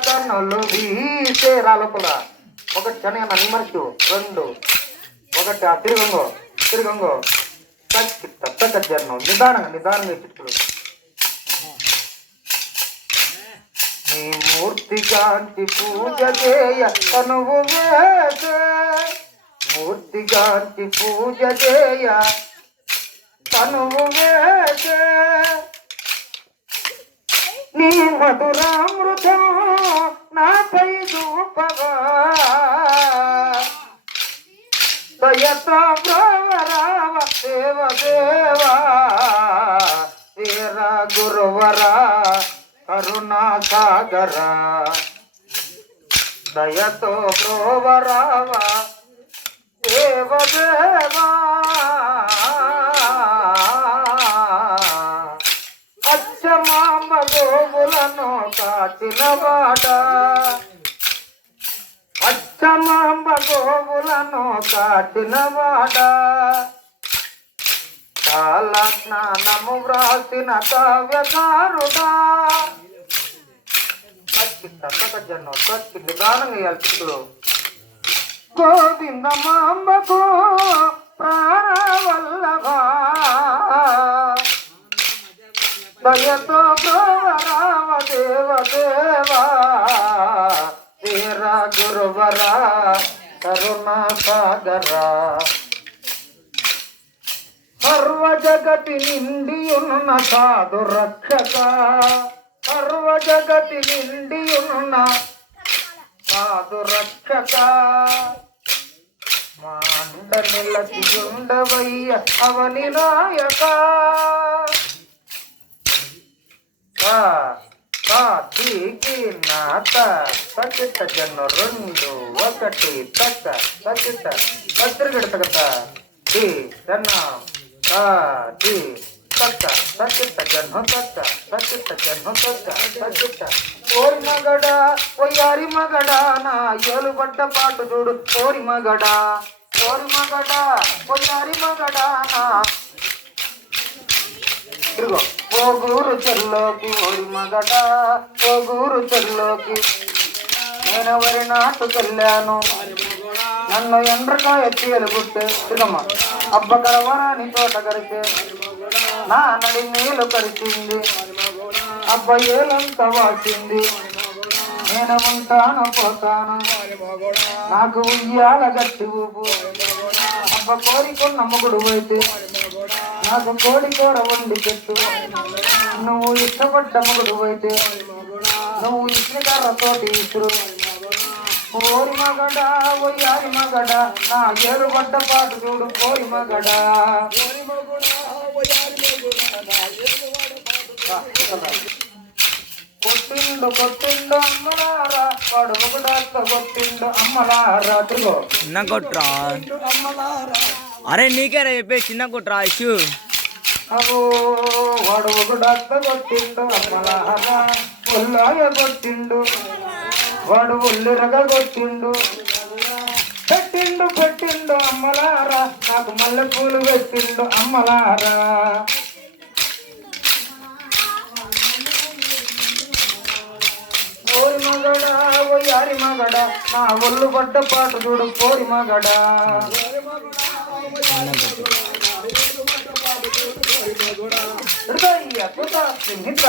కన్నులు వీసే రాలకుల ఒకటి చెన్నయ్య నిమర్చు రెండు ఒకటి ఆ తిరుగంగో తిరుగంగో జన్మం నిదానంగా చిట్టులు నీ మూర్తిగాంటి పూజ చేయ తనువు వేసే మూర్తిగాంటి పూజ చేయ తనువు వేసే నీ మధురామృతం నాపై దూపగా దయతో బ్రవరావ దేవదేవా వీర గురువరా కరుణా సాగరా దయతో బ్రోవరావ దేవదేవా అచ్చమాంబ గోవులను కాచినవాడ అచ్చమాంబ గోవులను కాచినవాడ కాల స్నానము వ్రాసిన కావ్యకారుడా జన్మ నిదానంగా వేయాలి చిక్కులు గోవిందమాంబకు ప్రాణవల్లభా దయతో గోవరామ దేవదేవా వీర గురువరా కరుణా సాగరా సర్వ జగతి నిండి ఉన్న సాధు రక్షక సర్వ జగతి నిండి ఉన్న సాధు రక్షక మాండ నిలచి ఉండవయ్య అవని నాయక నాత సచిత జన్మ రెండు ఒకటి తక్క సచిత పత్రికడతగత జన్మ తక్క సచిత జన్మ తక్క సచిత జన్మ తక్క సచిత ఓరి మగడ ఒయ్యారి మగడ నా ఏలు పడ్డ పాటు చూడు ఓరి మగడ ఒయ్యారి మగడ నా ఓ గూరు చెల్లోకి ఓరి మగడ ఓ గూరు చెల్లోకి నేనెవరి నాటుకెళ్ళాను నన్ను ఎండ్రకాయ ఎత్తియలుగుట్టే తిరుగమ్మ అబ్బ కరవరాని తోట కరిచే నా నడి నీళ్ళు కరిచింది అబ్బ ఏలంతా వాసింది నేను ఉంటాను పోతాను నాకు ఉయ్యాల గట్టి ఊపు అబ్బ కోరికొన్న మొగుడు పోయితే నాకు కోడి కూర వండి పెట్టు నువ్వు ఇష్టపడ్డ మొగుడు పోయితే నువ్వు ఇసుకర్రతోటి ఇసురు ఓరి మగడా ఒయ్యారి మగడా నా ఏరు పడ్డ పాటు చూడు కోరి మగడా కొట్టిండు అమ్మలారా వాడు మొగుడాక్క కొట్టిండు అమ్మలారా తిరుగు చిన్న కొట్రా అమ్మలారా అరే నీకేరా చెప్పే చిన్న కొట్రా ఇష్యూ అవో వాడు ఒకడక్క కొట్టిండు అమ్మలారా ఒళ్ళాయ కొట్టిండు వాడు ఒళ్ళురగా కొట్టిండు పెట్టిండు అమ్మలారా నాకు మల్లె పూలు పెట్టిండు అమ్మలారా కోరి మగడా ఒయ్యారి మగడా నా ఒళ్ళు పడ్డ పాటు చూడు కోరి మగడా హృదయ కుత సింహిత